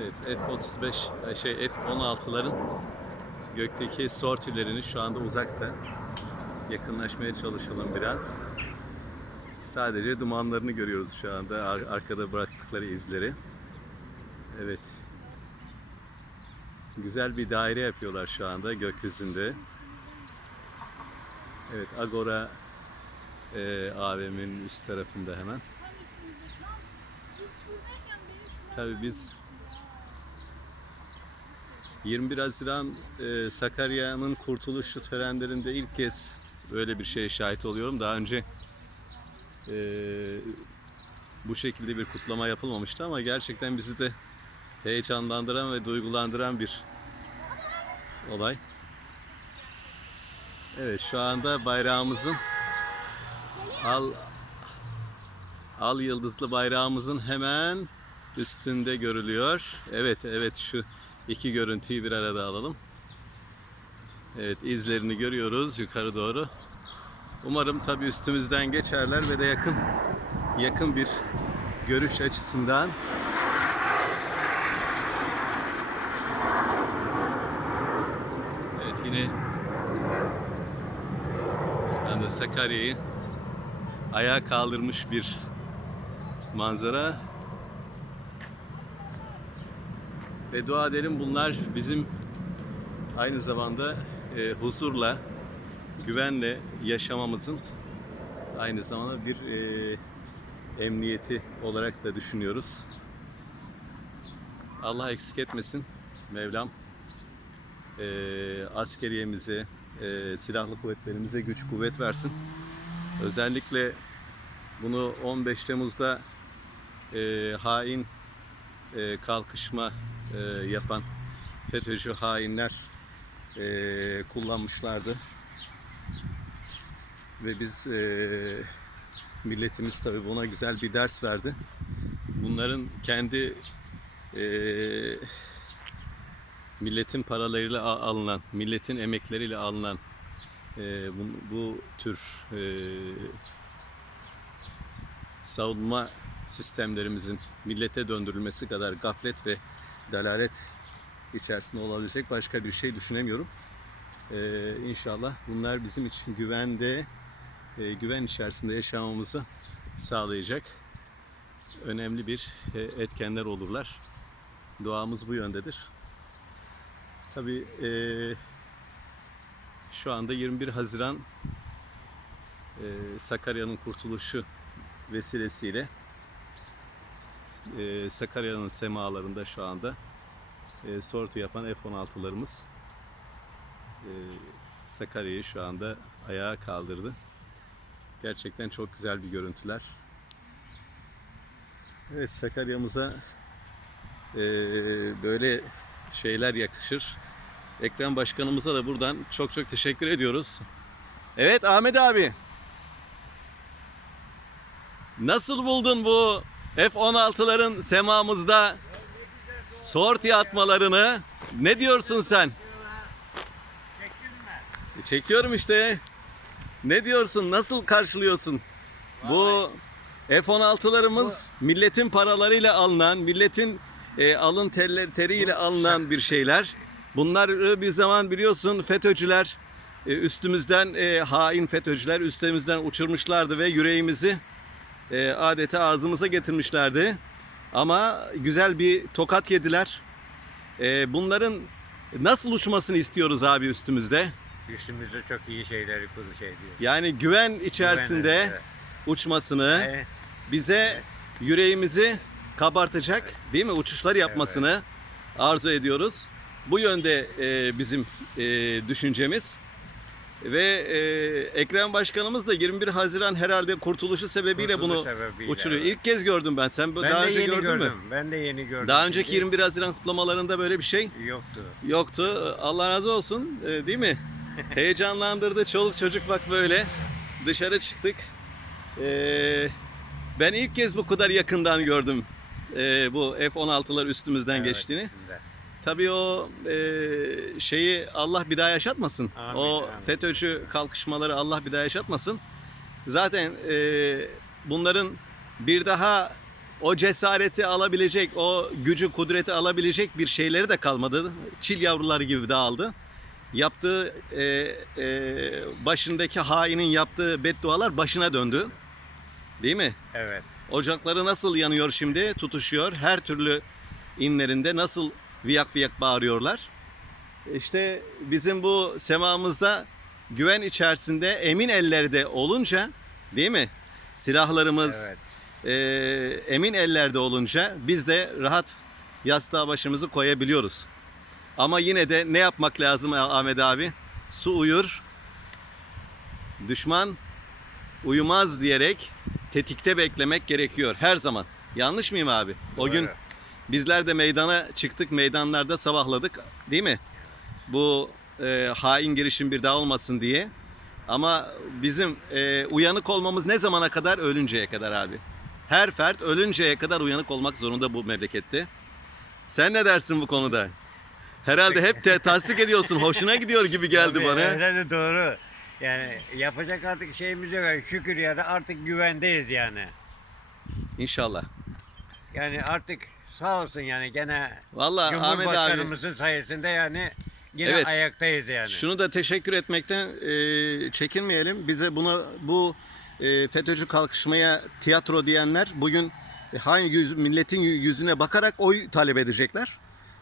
Evet F-35 şey F-16'ların gökteki sortilerini şu anda uzakta. Yakınlaşmaya çalışalım biraz. Sadece dumanlarını görüyoruz şu anda. Ar- arkada bıraktıkları izleri. Evet. Güzel bir daire yapıyorlar şu anda gökyüzünde. Evet Agora e, AVM'nin üst tarafında hemen. Tabii biz 21 Haziran e, Sakarya'nın kurtuluşu törenlerinde ilk kez böyle bir şeye şahit oluyorum. Daha önce e, bu şekilde bir kutlama yapılmamıştı ama gerçekten bizi de heyecanlandıran ve duygulandıran bir olay. Evet şu anda bayrağımızın al al yıldızlı bayrağımızın hemen üstünde görülüyor. Evet evet şu iki görüntüyü bir arada alalım. Evet izlerini görüyoruz yukarı doğru. Umarım tabi üstümüzden geçerler ve de yakın yakın bir görüş açısından Evet yine şu anda Sakarya'yı ayağa kaldırmış bir manzara. Ve dua edelim bunlar bizim aynı zamanda e, huzurla, güvenle yaşamamızın aynı zamanda bir e, emniyeti olarak da düşünüyoruz. Allah eksik etmesin Mevlam. E, askeriyemize, e, silahlı kuvvetlerimize güç kuvvet versin. Özellikle bunu 15 Temmuz'da e, hain e, kalkışma e, yapan FETÖ'cü hainler e, kullanmışlardı. Ve biz e, milletimiz tabii buna güzel bir ders verdi. Bunların kendi e, milletin paralarıyla alınan, milletin emekleriyle alınan e, bu, bu tür e, savunma sistemlerimizin millete döndürülmesi kadar gaflet ve dalalet içerisinde olabilecek başka bir şey düşünemiyorum. Ee, inşallah bunlar bizim için güvende, e, güven içerisinde yaşamamızı sağlayacak önemli bir e, etkenler olurlar. Duamız bu yöndedir. Tabii e, şu anda 21 Haziran e, Sakarya'nın kurtuluşu vesilesiyle e, Sakarya'nın semalarında şu anda e, sortu yapan F-16'larımız e, Sakarya'yı şu anda ayağa kaldırdı. Gerçekten çok güzel bir görüntüler. Evet Sakarya'mıza e, böyle şeyler yakışır. Ekrem Başkanımıza da buradan çok çok teşekkür ediyoruz. Evet Ahmet abi. Nasıl buldun bu F-16'ların semamızda sorti atmalarını? Ne diyorsun sen? E, Çekiyorum işte. Ne diyorsun? Nasıl karşılıyorsun? Bu F-16'larımız milletin paralarıyla alınan, milletin e, alın teller, teriyle alınan bir şeyler. Bunlar bir zaman biliyorsun FETÖ'cüler e, üstümüzden e, hain FETÖ'cüler üstümüzden uçurmuşlardı ve yüreğimizi e, adeta ağzımıza getirmişlerdi. Ama güzel bir tokat yediler. E, bunların nasıl uçmasını istiyoruz abi üstümüzde? Üstümüzde çok iyi şeyler yapıldı şey diyor. Yani güven içerisinde Güven, evet. uçmasını, Evet. bize yüreğimizi kabartacak değil mi uçuşlar yapmasını arzu ediyoruz. Bu yönde e, bizim e, düşüncemiz. Ve e, Ekrem Başkanımız da 21 Haziran herhalde kurtuluşu sebebiyle Kurtuluş bunu sebebiyle, uçuruyor. evet. İlk kez gördüm ben. Sen bu- Ben daha de önce yeni gördün gördüm. mü? Ben de yeni gördüm. Daha önceki Çünkü 21 Haziran kutlamalarında böyle bir şey yoktu. yoktu. Allah razı olsun e, değil mi? Heyecanlandırdı. Çoluk çocuk bak böyle. Dışarı çıktık. E, ben ilk kez bu kadar yakından gördüm e, bu F-16'lar üstümüzden Evet, geçtiğini. üstünde. Tabii o e, şeyi Allah bir daha yaşatmasın. Amin, o amin. FETÖ'cü kalkışmaları Allah bir daha yaşatmasın. Zaten e, bunların bir daha o cesareti alabilecek, o gücü, kudreti alabilecek bir şeyleri de kalmadı. Çil yavruları gibi dağıldı. Yaptığı e, e, başındaki hainin yaptığı beddualar başına döndü. Değil mi? Evet. Ocakları nasıl yanıyor şimdi? Tutuşuyor. Her türlü inlerinde nasıl viyak viyak bağırıyorlar. İşte bizim bu semamızda güven içerisinde emin ellerde olunca değil mi? Silahlarımız Evet. e, emin ellerde olunca biz de rahat yastığa başımızı koyabiliyoruz. Ama yine de ne yapmak lazım Ahmet abi? Su uyur, düşman uyumaz diyerek tetikte beklemek gerekiyor her zaman. Yanlış mıyım abi? O Doğru. gün bizler de meydana çıktık, meydanlarda sabahladık değil mi? Bu e, hain girişim bir daha olmasın diye. Ama bizim e, uyanık olmamız ne zamana kadar? Ölünceye kadar abi. Her fert ölünceye kadar uyanık olmak zorunda bu memlekette. Sen ne dersin bu konuda? Herhalde hep te- tasdik ediyorsun. Hoşuna gidiyor gibi geldi Tabii, bana. Öyle de doğru. Yani yapacak artık şeyimiz yok. Yani Şükür ya da artık güvendeyiz yani. İnşallah. Yani artık sağ olsun yani gene Vallahi Ahmet abi Cumhurbaşkanımızın sayesinde yani yine Evet. ayaktayız yani. şunu da teşekkür etmekten e, çekinmeyelim. Bize buna bu e, FETÖ'cü kalkışmaya tiyatro diyenler bugün hangi yüz, milletin yü- yüzüne bakarak oy talep edecekler.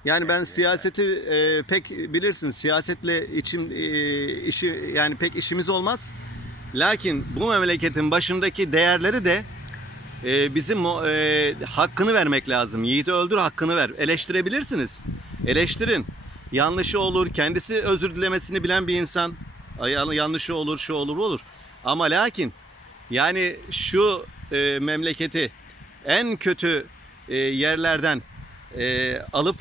Yani ben siyaseti e, pek bilirsin siyasetle içim e, işi yani pek işimiz olmaz. Lakin bu memleketin başındaki değerleri de e, bizim e, hakkını vermek lazım. Yiğidi öldür hakkını ver. Eleştirebilirsiniz. Eleştirin. Yanlışı olur. Kendisi özür dilemesini bilen bir insan. Yanlışı olur, şu olur, bu olur. Ama lakin yani şu e, memleketi en kötü e, yerlerden e, alıp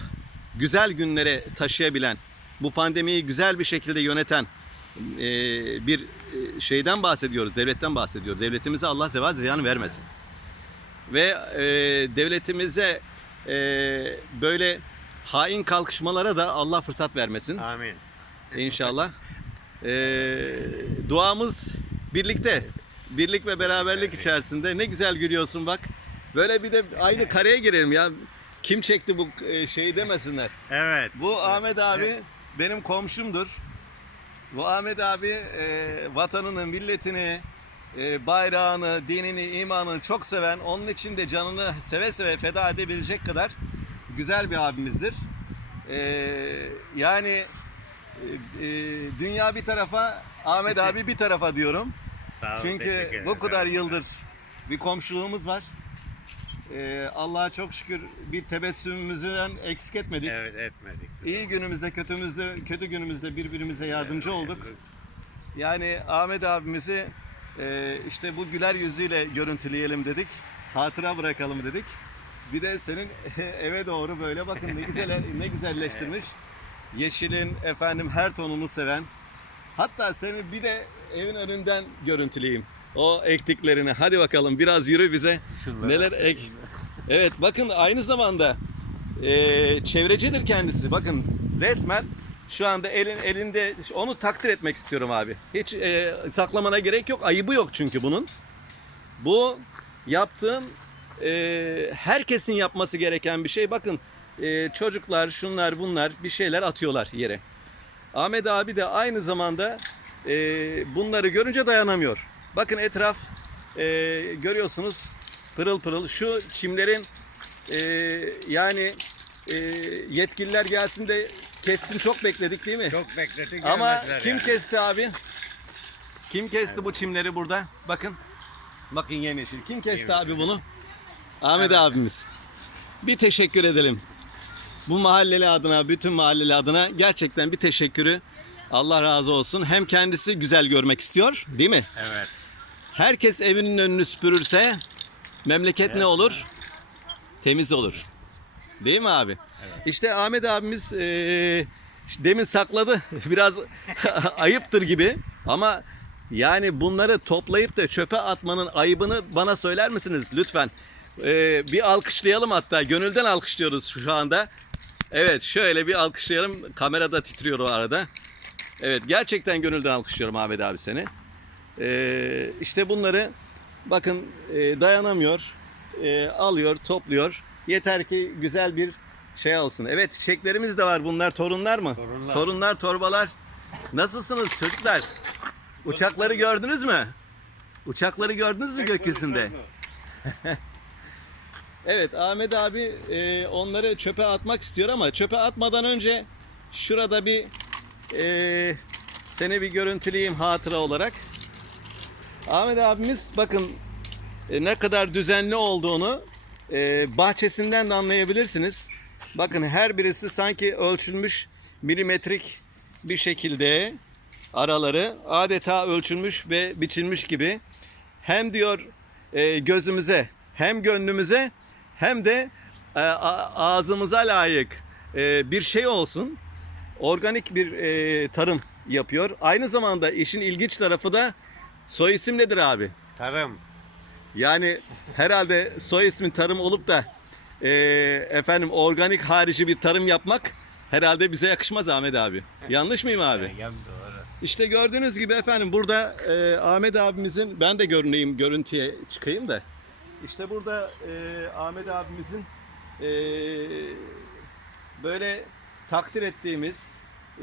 güzel günlere taşıyabilen, bu pandemiyi güzel bir şekilde yöneten e, bir e, şeyden bahsediyoruz, devletten bahsediyoruz. Devletimize Allah zeval ziyan vermesin ve e, devletimize e, böyle hain kalkışmalara da Allah fırsat vermesin Amin. inşallah. E, duamız birlikte, birlik ve beraberlik içerisinde. Ne güzel gülüyorsun bak. Böyle bir de aynı kareye girelim ya. Kim çekti bu e, şeyi demesinler. Evet. Bu Ahmet abi benim komşumdur. Bu Ahmet abi e, vatanını, milletini, e, bayrağını, dinini, imanını çok seven, onun için de canını seve seve feda edebilecek kadar güzel bir abimizdir. E, yani e, dünya bir tarafa, Ahmet abi bir tarafa diyorum. Sağ olun. Çünkü bu kadar yıldır bir komşuluğumuz var. E, Allah'a çok şükür bir tebessümümüzden eksik etmedik. Evet etmedik. İyi günümüzde, kötümüzde, kötü günümüzde birbirimize yardımcı olduk. Yani Ahmet abimizi e, işte bu güler yüzüyle görüntüleyelim dedik. Hatıra bırakalım dedik. Bir de senin eve doğru böyle bakın ne güzel ne güzelleştirmiş. Yeşilin efendim her tonunu seven. Hatta seni bir de evin önünden görüntüleyeyim. O ektiklerini. Hadi bakalım biraz yürü bize. Neler ek. Evet bakın aynı zamanda e, çevrecidir kendisi. Bakın resmen şu anda elin elinde onu takdir etmek istiyorum abi. Hiç e, saklamana gerek yok. Ayıbı yok çünkü bunun. Bu yaptığın e, herkesin yapması gereken bir şey. Bakın e, çocuklar şunlar bunlar bir şeyler atıyorlar yere. Ahmet abi de aynı zamanda e, bunları görünce dayanamıyor. Bakın etraf e, görüyorsunuz pırıl pırıl. Şu çimlerin e, yani e, yetkililer gelsin de kessin çok bekledik değil mi? Çok bekledik. Ama gelmediler kim yani. kesti abi? Kim kesti bu çimleri burada? Bakın. Bakın yemyeşil. Kim kesti Yemyeşil. abi bunu? Ahmet abimiz. Bir teşekkür edelim. Bu mahalleli adına, bütün mahalleli adına gerçekten bir teşekkürü Allah razı olsun. Hem kendisi güzel görmek istiyor, değil mi? Evet. Herkes evinin önünü süpürürse memleket ne olur? Temiz olur. Değil mi abi? İşte Ahmet abimiz eee, demin sakladı. Biraz ayıptır gibi ama yani bunları toplayıp da çöpe atmanın ayıbını bana söyler misiniz lütfen? Eee, bir alkışlayalım hatta. Gönülden alkışlıyoruz şu anda. Evet şöyle bir alkışlayalım. Kamerada titriyor o arada. Evet gerçekten gönülden alkışlıyorum Ahmet abi seni. Ee, işte bunları bakın e, dayanamıyor. e, alıyor, topluyor. Yeter ki güzel bir şey alsın. Evet çiçeklerimiz de var. Bunlar torunlar mı? Torunlar. Torunlar, torbalar. Nasılsınız çocuklar? Uçakları gördünüz mü? Uçakları gördünüz mü gökyüzünde? Evet Ahmet abi e, onları çöpe atmak istiyor ama çöpe atmadan önce şurada bir e, seni bir görüntüleyeyim hatıra olarak. Ahmet abimiz bakın e, ne kadar düzenli olduğunu e, bahçesinden de anlayabilirsiniz. Bakın her birisi sanki ölçülmüş milimetrik bir şekilde araları adeta ölçülmüş ve biçilmiş gibi hem diyor e, gözümüze hem gönlümüze hem de e, ağzımıza layık e, bir şey olsun. Organik bir e, tarım yapıyor. Aynı zamanda işin ilginç tarafı da soy isim nedir abi? Tarım. Yani herhalde soy ismin tarım olup da e, efendim organik harici bir tarım yapmak herhalde bize yakışmaz Ahmet abi. Yanlış mıyım abi? Doğru. İşte gördüğünüz gibi efendim burada e, Ahmet abimizin ben de görüneyim görüntüye çıkayım da. İşte burada e, Ahmet abimizin e, böyle takdir ettiğimiz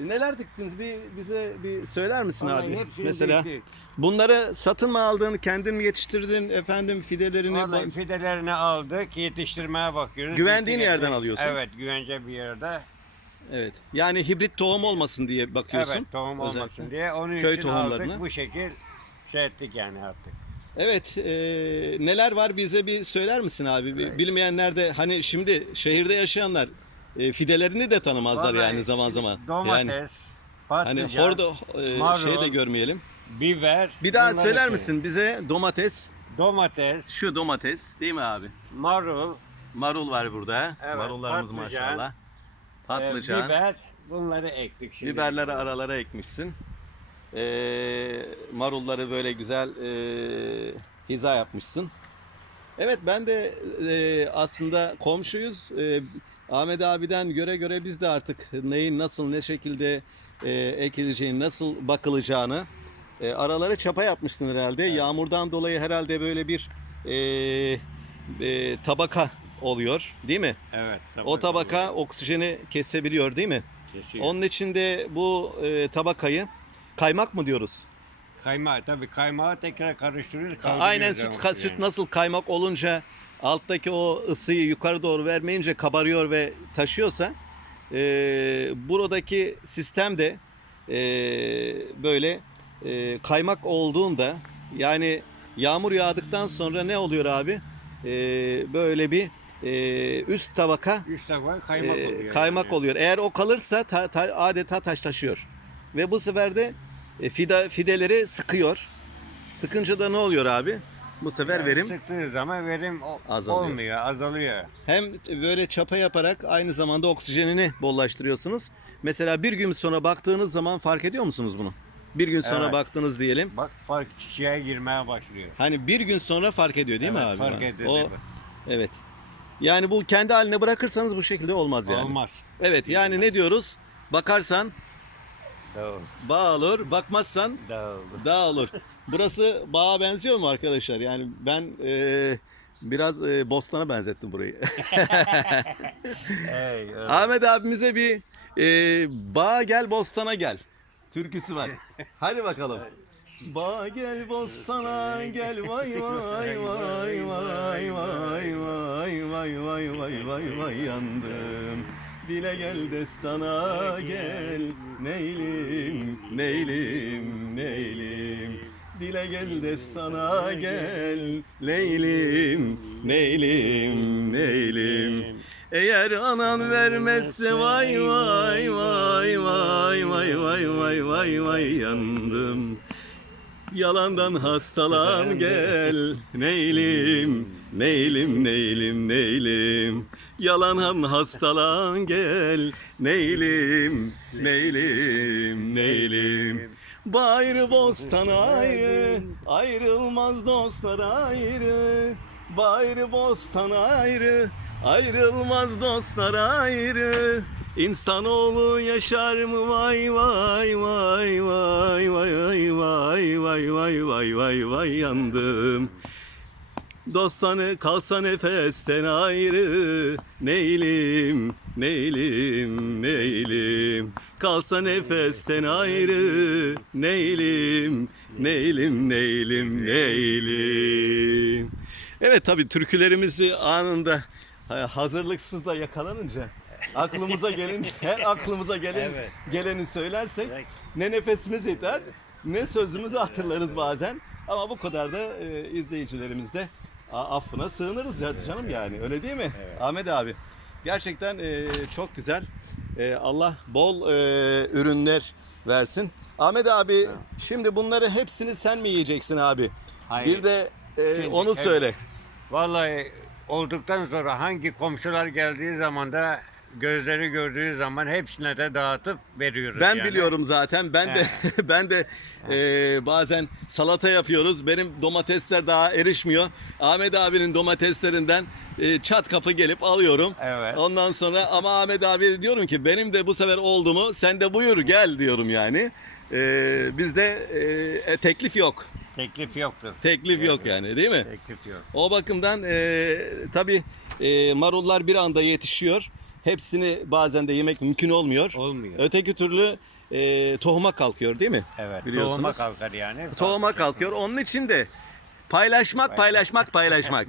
neler diktiniz bir bize bir söyler misin Vallahi abi? hepsini Mesela diktik. bunları satın mı aldın, kendin mi yetiştirdin efendim fidelerini? Vallahi fidelerini aldık, yetiştirmeye bakıyoruz. Güvendiğin Diktik, yerden alıyorsun. Evet, güvence bir yerde. Evet. Yani hibrit tohum olmasın diye bakıyorsun. Evet, tohum olmasın özellikle. diye. Onun Köy için tohumlarını. aldık, bu şekil şey ettik yani artık. Evet, e, neler var bize bir söyler misin abi? Bir- Bilmeyenler de hani şimdi şehirde yaşayanlar e, fidelerini de tanımazlar Vallahi yani zaman zaman. Domates, yani patlıcan, hani orada e, marul, şey de görmeyelim. biber. Bir daha bunları söyler şey- misin bize domates, Domates, şu domates değil mi abi? marul, Marul var burada. Evet, Marullarımız patlıcan, maşallah. e, Patlıcan. biber. Bunları ektik şimdi. Biberleri aralara ekmişsin. Ee, marulları böyle güzel e, hiza yapmışsın. Evet ben de e, aslında komşuyuz. E, Ahmet abiden göre göre biz de artık neyin nasıl ne şekilde e, ekileceğini nasıl bakılacağını e, aralara çapa yapmışsın herhalde. Yağmurdan dolayı herhalde böyle bir e, e, tabaka oluyor değil mi? Evet. O tabaka oksijeni kesebiliyor değil mi? Kesiyor. Onun için de bu e, tabakayı kaymak mı diyoruz? Kaymağı tabii kaymağı tekrar karıştırıyoruz. Aynen süt, yani. süt nasıl kaymak olunca alttaki o ısıyı yukarı doğru vermeyince kabarıyor ve taşıyorsa e, buradaki sistem de e, böyle e, kaymak olduğunda yani yağmur yağdıktan sonra ne oluyor abi? E, böyle bir e, üst tabaka Üst tabaka kaymak e, oluyor. kaymak yani. oluyor. Eğer o kalırsa ta- ta- adeta taşlaşıyor. Ve bu sefer de e, fida, fideleri sıkıyor. Sıkınca da ne oluyor abi? Bu sefer Yani verim Sıktığı zaman verim o- Azalıyor. olmuyor, azalıyor. hem böyle çapa yaparak aynı zamanda oksijenini bollaştırıyorsunuz. Mesela bir gün sonra baktığınız zaman fark ediyor musunuz bunu? Bir gün sonra Evet. baktınız diyelim. Bak fark çiçeğe girmeye başlıyor. Hani bir gün sonra fark ediyor değil mi Evet, abi? fark ediyor, O, değil mi? evet. Yani bu kendi haline bırakırsanız bu şekilde olmaz yani. Olmaz. Evet yani ne diyoruz? Bakarsan Doğru. bağ olur, bakmazsan Doğru. dağ olur. Burası bağa benziyor mu arkadaşlar? Yani ben e, biraz e, bostana benzettim burayı. Ey, öyle. Ahmet abimize bir e, bağa gel bostana gel türküsü var. Hadi bakalım. Bağa gel bostana gel vay vay vay vay vay vay vay vay vay vay vay yandım. Dile gel destana gel. Neylim neylim neylim. Dile gel destana gel. Leylim Neylim Neylim? Eğer anan vermezse vay vay vay vay vay vay vay vay vay yandım. Yalandan hastalan gel. Neylim Neylim neylim neylim Yalandan hastalan gel Neylim Neylim neylim Bayrı bostan ayrı Ayrılmaz dostlar ayrı Bayrı bostan ayrı Ayrılmaz dostlar ayrı İnsanoğlu yaşar mı vay vay vay vay vay vay vay vay vay vay vay vay yandım. Dostanı kalsa nefesten ayrı. Neylim, neylim, neylim? Kalsa nefesten ayrı. Neylim, neylim, neylim, neylim? Evet tabi türkülerimizi anında ha, hazırlıksız da yakalanınca aklımıza gelin her aklımıza gelen Evet. geleni söylersek Evet. ne nefesimiz yeter ne sözümüzü hatırlarız bazen. Ama bu kadar da e, izleyicilerimiz de a- affına sığınırız ya canım yani öyle değil mi? Ahmet abi gerçekten e, çok güzel. E, Allah bol e, ürünler versin. Ahmet abi şimdi bunları hepsini sen mi yiyeceksin abi? Hayır. bir de e, Şimdi onu hep- söyle. Vallahi olduktan sonra hangi komşular geldiği zaman da gözleri gördüğü zaman hepsine de dağıtıp veriyoruz. Ben yani. biliyorum zaten. Ben de ben de e, bazen salata yapıyoruz. Benim domatesler daha erişmiyor. Ahmet abinin domateslerinden e, çat kapı gelip alıyorum. Evet. Ondan sonra ama Ahmet abi diyorum ki benim de bu sefer oldu mu sen de buyur gel diyorum yani. E, bizde e, teklif yok. Teklif yoktur. Teklif yok yani değil mi? Teklif yok. O bakımdan e, tabii e, marullar bir anda yetişiyor. Hepsini bazen de yemek mümkün olmuyor. Olmuyor. Öteki türlü e, tohuma kalkıyor değil mi? Evet. Biliyorsunuz. Tohuma kalkar yani. Tohuma kalkıyor. Onun için de paylaşmak, paylaşmak, paylaşmak.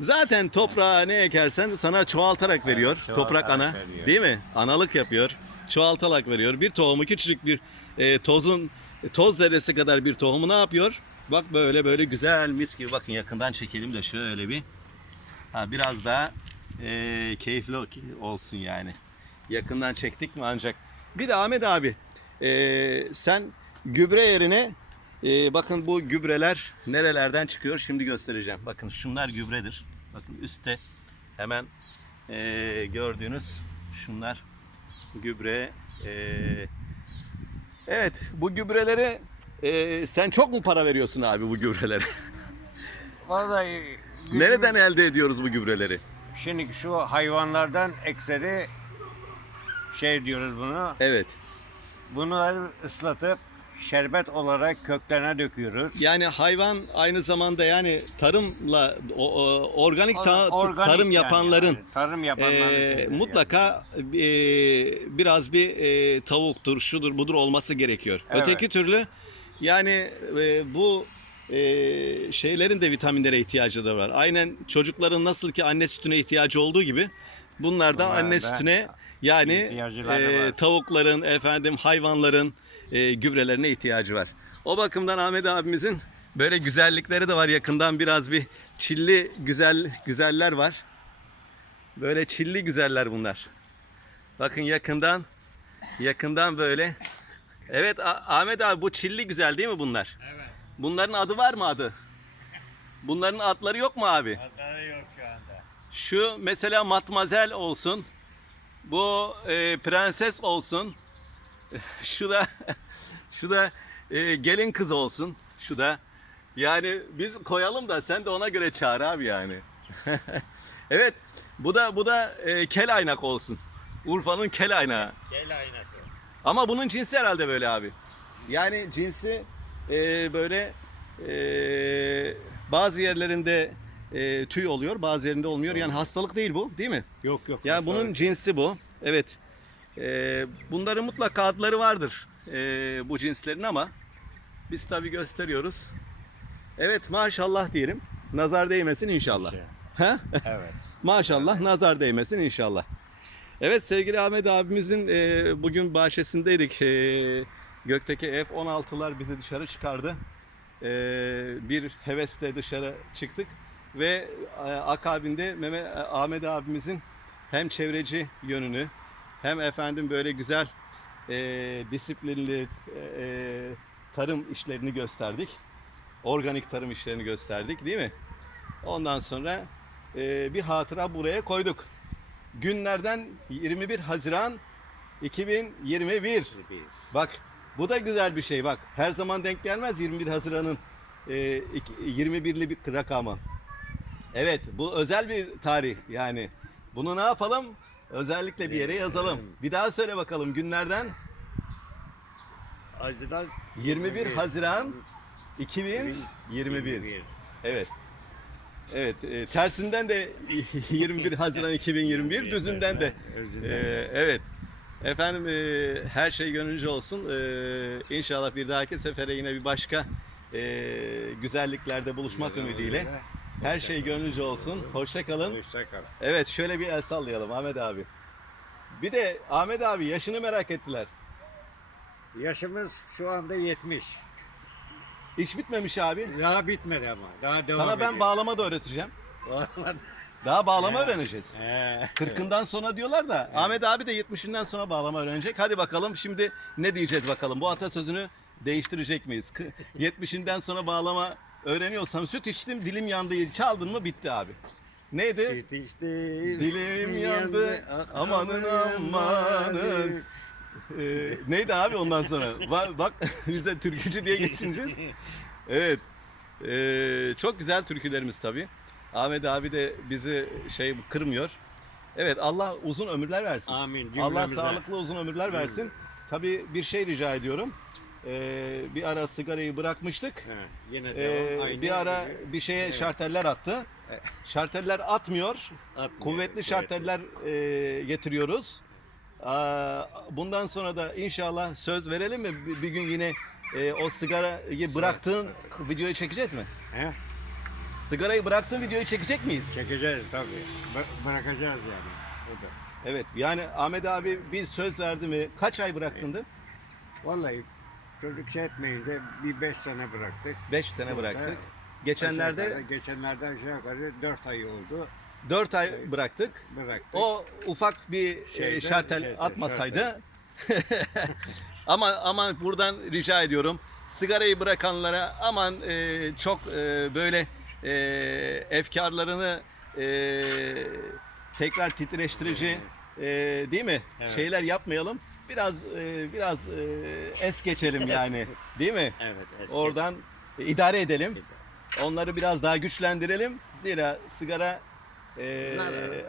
Zaten toprağa ne ekersen sana çoğaltarak veriyor. çoğaltarak Toprak ana. veriyor. Değil mi? Analık yapıyor. Çoğaltarak veriyor. Bir tohumu küçücük bir e, tozun toz zerresi kadar bir tohumu ne yapıyor? Bak böyle böyle güzel mis gibi. Bakın yakından çekelim de şöyle bir. Ha biraz daha e, keyifli olsun yani. Yakından çektik mi ancak. Bir de Ahmet abi e, sen gübre yerine e, bakın bu gübreler nerelerden çıkıyor şimdi göstereceğim. Bakın şunlar gübredir. Bakın üstte hemen e, gördüğünüz şunlar gübre. e, evet bu gübreleri e, sen çok mu para veriyorsun abi bu gübrelere? Vallahi Nereden elde ediyoruz bu gübreleri? Şimdi şu hayvanlardan ekseri şey diyoruz bunu. Evet. Bunları ıslatıp şerbet olarak köklerine döküyoruz. Yani hayvan aynı zamanda yani tarımla o, o- organik, ta- Organik tarım yani, yapanların yani tarım yapanların e, mutlaka e, biraz bir e, tavuktur, şudur, budur olması gerekiyor. Evet. Öteki türlü yani e, bu e, şeylerin de vitaminlere ihtiyacı da var. Aynen çocukların nasıl ki anne sütüne ihtiyacı olduğu gibi bunlar da anne sütüne yani e, tavukların efendim hayvanların e, gübrelerine ihtiyacı var. O bakımdan Ahmet abimizin böyle güzellikleri de var yakından biraz bir çilli güzel güzeller var. Böyle çilli güzeller bunlar. Bakın yakından yakından böyle. Evet Ahmet abi bu çilli güzel değil mi bunlar? Evet. Bunların adı var mı adı? Bunların adları yok mu abi? Adları yok şu anda. Şu mesela matmazel olsun. Bu e, prenses olsun. Şu da şu da e, gelin kız olsun. Şu da yani biz koyalım da sen de ona göre çağır abi yani. evet. Bu da bu da e, kel aynak olsun. Urfa'nın kel aynağı. Gel aynası. Ama bunun cinsi herhalde böyle abi. Yani cinsi e, böyle e, bazı yerlerinde e, tüy oluyor, bazı yerinde olmuyor. Yani hastalık değil bu, değil mi? Yok yok. Yani bunun cinsi bu. Evet. E, bunların mutlaka adları vardır e, bu cinslerin ama biz tabi gösteriyoruz. Evet maşallah diyelim. Nazar değmesin inşallah. Ha? Evet. Maşallah nazar değmesin inşallah. Evet sevgili Ahmet abimizin e, bugün bahçesindeydik. E, gökteki F-16'lar bizi dışarı çıkardı. E, bir hevesle dışarı çıktık. Ve e, akabinde Mehmet, Ahmet abimizin hem çevreci yönünü hem efendim böyle güzel e, disiplinli e, e, tarım işlerini gösterdik. Organik tarım işlerini gösterdik değil mi? Ondan sonra e, bir hatıra buraya koyduk. Günlerden 21 Haziran 2021. Bak bu da güzel bir şey bak. Her zaman denk gelmez 21 Haziran'ın e, iki- 21'li bir rakamı. Evet bu özel bir tarih yani. Bunu ne yapalım? Özellikle bir yere yazalım. Bir daha söyle bakalım günlerden Haziran 21 Haziran 2021. Evet. Evet, e, tersinden de 21 Haziran 2021, düzünden de. E, evet. Efendim e, her şey gönlünce olsun. E, inşallah bir dahaki sefere yine bir başka e, güzelliklerde buluşmak ümidiyle. Her şey gönlünce olsun. Hoşça kalın. Hoşça kal. Evet şöyle bir el sallayalım Ahmet abi. Bir de Ahmet abi yaşını merak ettiler. Yaşımız şu anda 70. İş bitmemiş abi. Daha bitmedi ama. Daha devam Sana ben ediyor. bağlama da öğreteceğim. Vallahi- Daha bağlama öğreneceğiz. He. 40'ından sonra diyorlar da Ahmet abi de 70'inden sonra bağlama öğrenecek. Hadi bakalım şimdi ne diyeceğiz bakalım. Bu atasözünü değiştirecek miyiz? Kı- 70'inden sonra bağlama öğreniyorsam süt içtim dilim yandı çaldın mı bitti abi. Neydi? Süt içtim. Dilim yandı, amanın amanın. Ee, neydi abi ondan sonra? Ba- Bak biz de türkücü diye geçineceğiz. Evet. Ee, çok güzel türkülerimiz tabii. Ahmet abi de bizi şey kırmıyor. Evet Allah uzun ömürler versin. Amin. Allah sağlıklı uzun ömürler versin. Tabii bir şey rica ediyorum. Ee, bir ara sigarayı bırakmıştık. He, Yine Ee, devam. Aynı bir ara gibi. bir şeye Evet. şarteller attı. Şarteller atmıyor. Atmıyor, Kuvvetli evet. şarteller e, getiriyoruz. Aa, Bundan sonra da inşallah söz verelim mi? Bir- Bir gün yine e, o sigarayı bıraktığın videoyu çekeceğiz mi? He? Sigarayı bıraktığın videoyu çekecek miyiz? Çekeceğiz tabii. Bı- bırakacağız yani. O da. Evet. Yani Ahmet abi bir söz verdi mi? Kaç ay bıraktındı? Vallahi çocuk şey etmeyince bir beş sene bıraktık. 5 sene bıraktık. Evet. Geçenlerde yukarı- geçenlerde aşağı yukarı dört ay oldu. 4 ay bıraktık. Bıraktık. O ufak bir e, Şeyde, şartel şeyde, atmasaydı. ama ama buradan rica ediyorum. Sigarayı bırakanlara aman e, çok e, böyle e, efkarlarını e, tekrar titreştirici e, değil mi? Evet. Şeyler yapmayalım. Biraz e, biraz e, es geçelim yani. Değil mi? Evet. eski- Oradan idare edelim. Onları biraz daha güçlendirelim. Zira sigara e,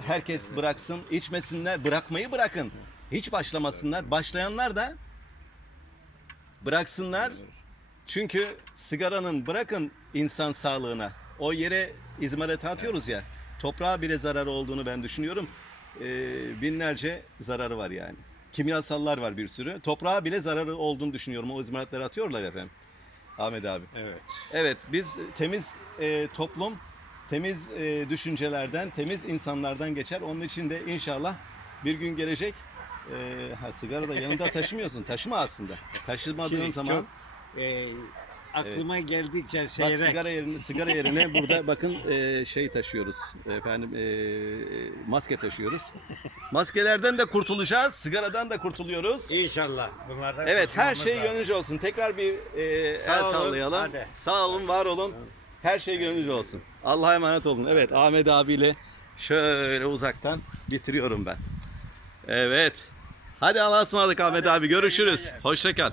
herkes bıraksın, içmesinler, bırakmayı bırakın. Hiç başlamasınlar. Başlayanlar da bıraksınlar. Çünkü sigaranın bırakın insan sağlığına. O yere izmarete atıyoruz ya. Toprağa bile zararı olduğunu ben düşünüyorum. E, binlerce zararı var yani. Kimyasallar var bir sürü. Toprağa bile zararı olduğunu düşünüyorum. O izmaritleri atıyorlar efendim. Ahmet abi. Evet. Evet biz temiz e, toplum, temiz e, düşüncelerden, temiz insanlardan geçer. Onun için de inşallah bir gün gelecek. E, ha, sigara da yanında taşımıyorsun. Taşıma aslında. Taşımadığın Şimdi zaman çok, e, aklıma geldikçe bak seyrek. sigara yerine sigara yerine burada bakın e, şey taşıyoruz. Efendim e, maske taşıyoruz. Maskelerden de kurtulacağız. Sigaradan da kurtuluyoruz. İnşallah. Bunlardan Evet her kurtulmamız şey lazım. olsun. Tekrar bir e, el olun, sallayalım. hadi. Sağ olun, var olun. Her şey gönlünce olsun. Allah'a emanet olun. Evet Ahmet abiyle şöyle uzaktan getiriyorum ben. Evet. Hadi Allah'a ısmarladık Ahmet abi. Görüşürüz. Hoşça kal.